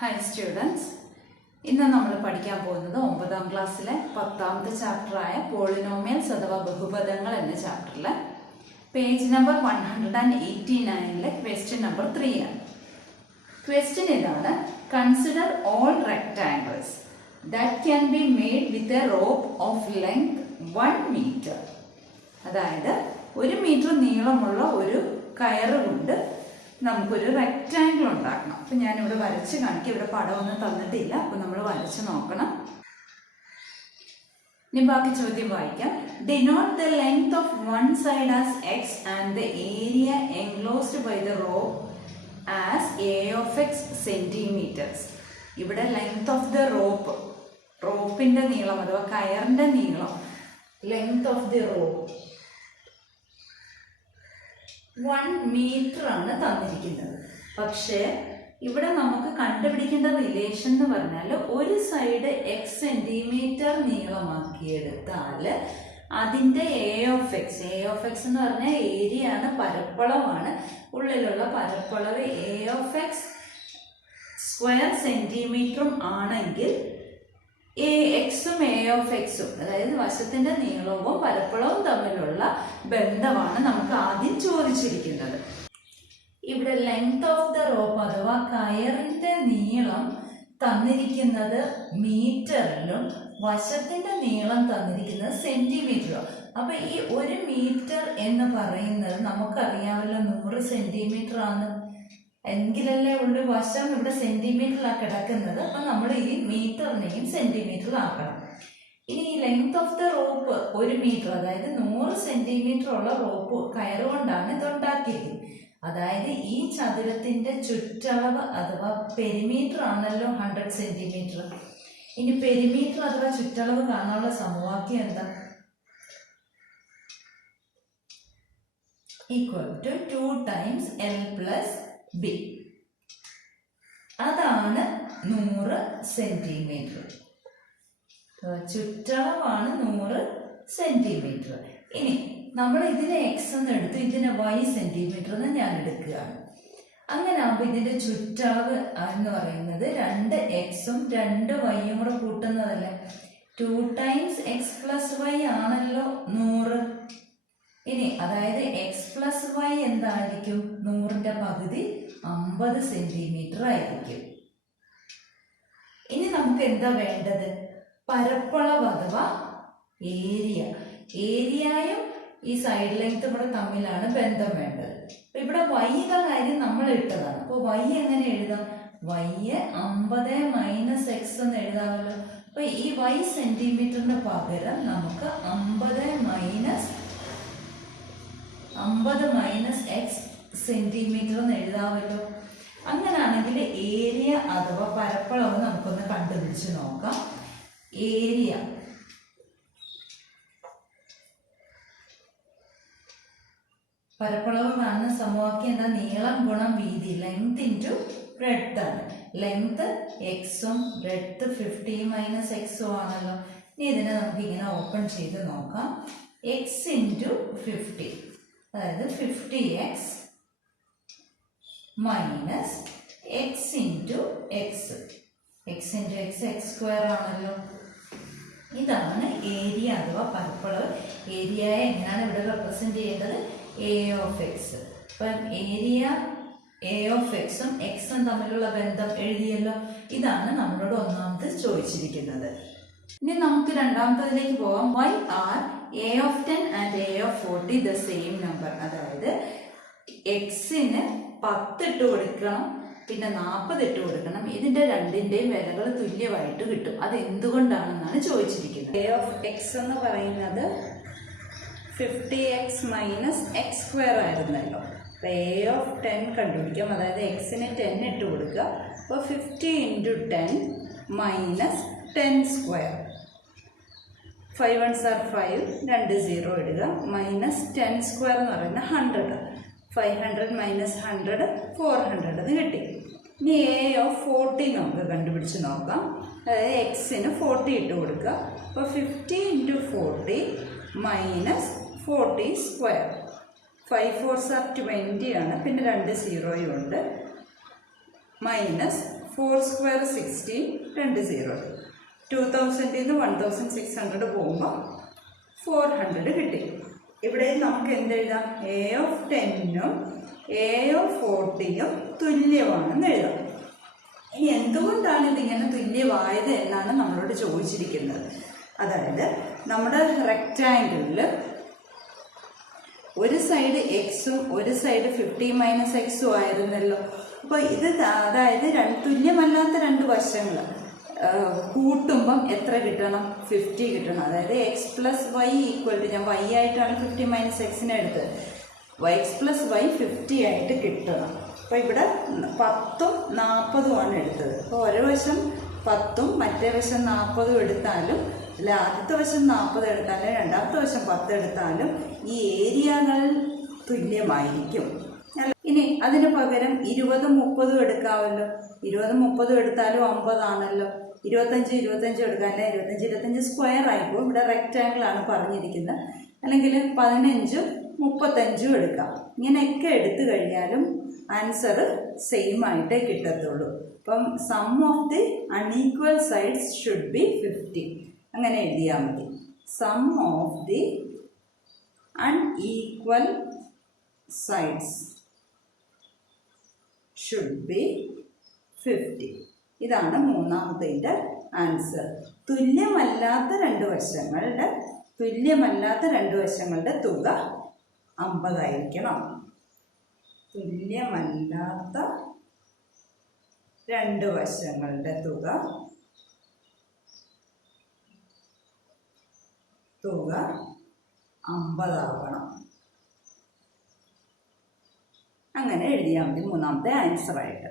Hi students, ഇന്ന് നമ്മൾ പഠിക്കാൻ പോകുന്നത് 9ാം ക്ലാസ്സിലെ 10ാമത്തെ ചാപ്റ്ററായ പോളിനോമിയൽസ് അഥവാ ബഹുപദങ്ങൾ എന്ന ചാപ്റ്ററിലെ പേജ് നമ്പർ 189ലെ ക്വസ്റ്റ്യൻ നമ്പർ 3 ആണ്. ക്വസ്റ്റ്യൻ ഇതാണ്: consider all rectangles that can be made with a rope of length 1 metre. അതായത് 1 മീറ്റർ നീളമുള്ള ഒരു കയറ് കൊണ്ട് നമുക്കൊരു റെക്റ്റാങ്കിൾ ഉണ്ടാക്കണം. അപ്പം ഞാനിവിടെ വരച്ച് കാണിക്കാം. ഇവിടെ പടമൊന്നും തന്നിട്ടില്ല, അപ്പം നമ്മൾ വരച്ച് നോക്കണം. ഇനി ബാക്കി ചോദ്യം വായിക്കാം. Denote the length of one side as x and the area enclosed by the rope as A of x centimetres. ഇവിടെ ലെങ്ത് ഓഫ് ദ റോപ്പിന്റെ നീളം അഥവാ കയറിന്റെ നീളം, length of the rope 1 metre ആണ് തന്നിരിക്കുന്നത്. പക്ഷേ ഇവിടെ നമുക്ക് കണ്ടുപിടിക്കേണ്ട റിലേഷൻ എന്ന് പറഞ്ഞാൽ ഒരു സൈഡ് എക്സ് സെന്റിമീറ്റർ നീളമാക്കിയെടുത്താൽ അതിൻ്റെ എ ഓഫ് എക്സ് എന്ന് പറഞ്ഞാൽ ഏരിയ ആണ്, പരപ്പളവാണ്. ഉള്ളിലുള്ള പരപ്പളവ് എ ഓഫ് എക്സ് സ്ക്വയർ സെന്റിമീറ്ററും ആണെങ്കിൽ എക്സും എ ഓഫ് എക്സും, അതായത് വശത്തിന്റെ നീളവും പരപ്പളവും തമ്മിലുള്ള ബന്ധമാണ് നമുക്ക് ആദ്യം ചോദിച്ചിരിക്കുന്നത്. ഇവിടെ ലെങ്ത് ഓഫ് ദ റോപ്പ് അഥവാ കയറിന്റെ നീളം തന്നിരിക്കുന്നത് മീറ്ററിലും വശത്തിന്റെ നീളം തന്നിരിക്കുന്നത് സെന്റിമീറ്ററിലും. അപ്പൊ ഈ 1 മീറ്റർ എന്ന് പറയുന്നത് നമുക്കറിയാമല്ലോ 100 സെന്റിമീറ്റർ ആണ്. എങ്കിലല്ലേ ഉള്ളു വശം ഇവിടെ സെന്റിമീറ്ററിലാണ് കിടക്കുന്നത്. അപ്പൊ നമ്മൾ ഈ മീറ്ററിനെയും സെന്റിമീറ്ററിലാക്കണം. ഇനി ഈ length of the rope 1 metre, അതായത് 100 സെന്റിമീറ്റർ ഉള്ള റോപ്പ് കയറുകൊണ്ടാണ് ഇത് ഉണ്ടാക്കിയിരിക്കുന്നത്. അതായത് ഈ ചതുരത്തിന്റെ ചുറ്റളവ് അഥവാ പെരിമീറ്റർ ആണല്ലോ 100 സെന്റിമീറ്റർ. ഇനി പെരിമീറ്റർ അഥവാ ചുറ്റളവ് കാണാനുള്ള സമവാക്യം എന്താ? Equal to 2 times L plus b. അതാണ് 100 സെന്റിമീറ്റർ. ചുറ്റളവാണ് 100 സെന്റിമീറ്റർ. ഇനി നമ്മൾ ഇതിനെ എക്സ് എന്ന് എടുത്തു, ഇതിനെ വൈ സെന്റിമീറ്റർ എന്ന് ഞാൻ എടുക്കുകയാണ്. അങ്ങനെ ആകുമ്പോൾ ഇതിന്റെ ചുറ്റളവ് എന്ന് പറയുന്നത് 2 എക്സും 2 വൈയും കൂടെ കൂട്ടുന്നതല്ലേ. 2 ടൈംസ് എക്സ് പ്ലസ് വൈ ആണല്ലോ 100. ഇനി അതായത് എക്സ് പ്ലസ് വൈ എന്തായിരിക്കും? 100ന്റെ പകുതി 50 സെന്റിമീറ്റർ ആയിരിക്കും. ഇനി നമുക്ക് എന്താ വേണ്ടത്? പരപ്പളവ് അഥവാ ഏരിയ. ഏരിയയും ഈ സൈഡ് ലെങ്ത്തും കൂടെ തമ്മിലാണ് ബന്ധം വേണ്ടത്. അപ്പൊ ഇവിടെ വൈയുടെ കാര്യം നമ്മൾ ഇട്ടതാണ്. അപ്പൊ വൈ എങ്ങനെ എഴുതാം? വൈ 50 മൈനസ് എക്സ് എന്ന് എഴുതാമല്ലോ. അപ്പൊ ഈ വൈ സെന്റിമീറ്ററിന് പകരം നമുക്ക് 50 മൈനസ് എക്സ് സെന്റിമീറ്റർ എന്ന് എഴുതാമല്ലോ. അങ്ങനെയാണെങ്കിൽ ഏരിയ അഥവാ പരപ്പളവ് നമുക്കൊന്ന് കണ്ടുപിടിച്ച് നോക്കാം. ഏരിയ പരപ്പളവ് കാണുന്ന സമവാക്യം എന്താ? നീളം ഗുണം വീതി, ലെങ്ത് ഇൻറ്റു ബ്രെഡ്ത്ത് ആണ്. ലെങ്ത് എക്സും ബ്രെഡ്ത്ത് 50 മൈനസ് എക്സും ആണല്ലോ. ഇനി ഇതിനെ നമുക്ക് ഇങ്ങനെ ഓപ്പൺ ചെയ്ത് നോക്കാം. എക്സ് ഇൻറ്റു 50, അതായത് 50x minus X into X. X into X X square ആണല്ലോ. ഇതാണ് ഏരിയ അഥവാ പരപ്പളവ്. ഏരിയയെ എങ്ങനെയാണ് ഇവിടെ റെപ്രസെന്റ് ചെയ്യേണ്ടത്? A of X. അപ്പം ഏരിയ എ ഓഫ് എക്സും എക്സും തമ്മിലുള്ള ബന്ധം എഴുതിയല്ലോ. ഇതാണ് നമ്മളോട് ഒന്നാമത് ചോദിച്ചിരിക്കുന്നത്. ഇനി നമുക്ക് രണ്ടാമത്തതിലേക്ക് പോകാം. Why are A of 10 and A of 40 the same number. അതായത് എക്സിന് 10 ഇട്ട് കൊടുക്കണം, പിന്നെ 40 ഇട്ട് കൊടുക്കണം. ഇതിന്റെ രണ്ടിന്റെയും വിലകൾ തുല്യമായിട്ട് കിട്ടും. അത് എന്തുകൊണ്ടാണെന്നാണ് ചോദിച്ചിരിക്കുന്നത്. എ ഓഫ് എക്സ് എന്ന് പറയുന്നത് 50x മൈനസ് എക്സ് സ്ക്വയർ ആയിരുന്നല്ലോ. അപ്പൊ എ ഓഫ് 10 കണ്ടുപിടിക്കാം. അതായത് എക്സിന് 10 ഇട്ട് കൊടുക്കുക. അപ്പോൾ 50 into 10 minus 10 square. 5 ones are 5, 2 0 ഇടുക. മൈനസ് 10 സ്ക്വയർ എന്ന് പറയുന്നത് 100. 500 മൈനസ് 100 400 എന്ന് കിട്ടി. ഇനി എ ഓഫ് 40 നമുക്ക് കണ്ടുപിടിച്ച് നോക്കാം. അതായത് എക്സിന് 40 ഇട്ട് കൊടുക്കുക. അപ്പോൾ 50 into 40 minus 40 square. 5 4s are 20 ആണ്. പിന്നെ 2 0 ഉണ്ട്. Minus 4 square 16, 2 0. 2000 1600 പോകുമ്പോൾ 400 കിട്ടി. ഇവിടെ നമുക്ക് എന്തെഴുതാം? എ ഓഫ് 10ഉം എ ഓഫ് 40ഉം തുല്യമാണെന്ന് എഴുതാം. ഇനി എന്തുകൊണ്ടാണ് ഇതിങ്ങനെ തുല്യമായത് എന്നാണ് നമ്മളോട് ചോദിച്ചിരിക്കുന്നത്. അതായത് നമ്മുടെ റെക്റ്റാങ്കിളിൽ ഒരു സൈഡ് എക്സും ഒരു സൈഡ് 50 മൈനസ് എക്സും ആയിരുന്നല്ലോ. അപ്പോൾ ഇത് അതായത് തുല്യമല്ലാത്ത രണ്ട് വശങ്ങൾ കൂട്ടുമ്പം എത്ര കിട്ടണം? 50 കിട്ടണം. അതായത് x plus y equal to, ഞാൻ വൈ ആയിട്ടാണ് 50 മൈനസ് എക്സിനെ എടുത്തത്, എക്സ് പ്ലസ് വൈ 50 ആയിട്ട് കിട്ടണം. അപ്പോൾ ഇവിടെ 10ഉം 40ഉമാണ് എടുത്തത്. അപ്പോൾ ഒരു വശം 10ഉം മറ്റേ വശം 40ഉം എടുത്താലും, അല്ല ആദ്യത്തെ വശം 40 എടുത്താലും രണ്ടാമത്തെ വശം 10 എടുത്താലും ഈ ഏരിയകൾ തുല്യമായിരിക്കും. ഇനി അതിന് പകരം 20ഉം 30ഉം എടുക്കാമല്ലോ. 20ഉം 30ഉം എടുത്താലും 50 ആണല്ലോ. 25 എടുക്കാമല്ല, 25 സ്ക്വയർ ആയിപ്പോൾ ഇവിടെ റെക്റ്റാങ്കിൾ ആണ് പറഞ്ഞിരിക്കുന്നത്. അല്ലെങ്കിൽ 15ഉം 35ഉം എടുക്കാം. ഇങ്ങനെയൊക്കെ എടുത്തു കഴിഞ്ഞാലും ആൻസർ സെയിം ആയിട്ടേ കിട്ടത്തുള്ളൂ. അപ്പം sum of the unequal sides should be 50. അങ്ങനെ എഴുതിയാൽ മതി. Sum of the unequal sides should be 50. ഇതാണ് മൂന്നാമത്തെ ആൻസർ. തുല്യമല്ലാത്ത രണ്ട് വശങ്ങളുടെ തുക 50 ആയിരിക്കണം. തുല്യമല്ലാത്ത രണ്ട് വശങ്ങളുടെ തുക 50 ആവണം. അങ്ങനെ എഴുതിയാൽ മതി മൂന്നാമത്തെ ആൻസറായിട്ട്.